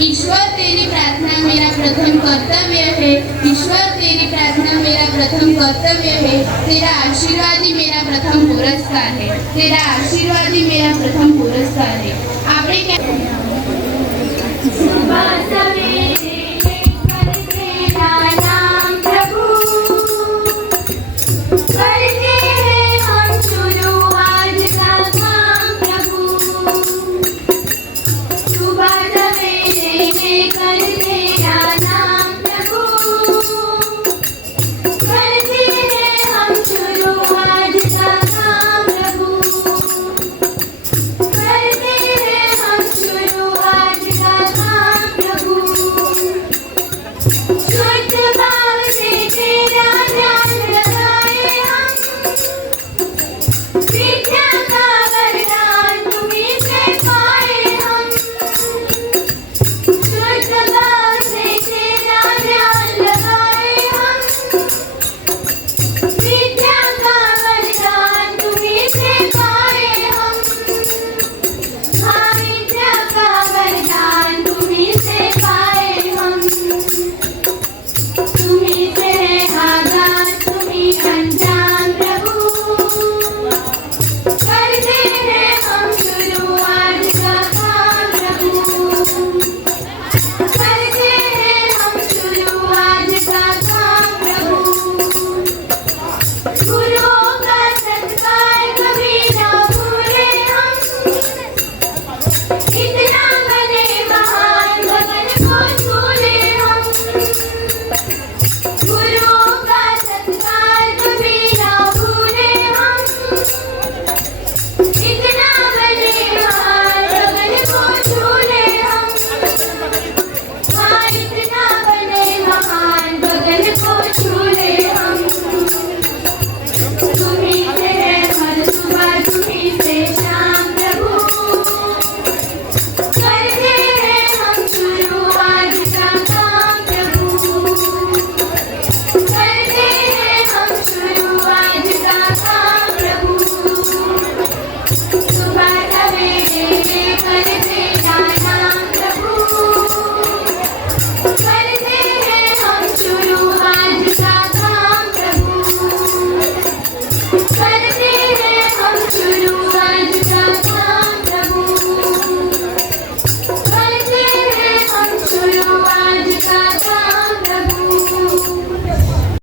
ईश्वर, तेरी प्रार्थना मेरा प्रथम कर्तव्य है। ईश्वर, तेरी प्रार्थना मेरा प्रथम कर्तव्य है। तेरा आशीर्वाद ही मेरा प्रथम पुरस्कार है। तेरा आशीर्वाद ही मेरा प्रथम पुरस्कार है। आपने क्या Good.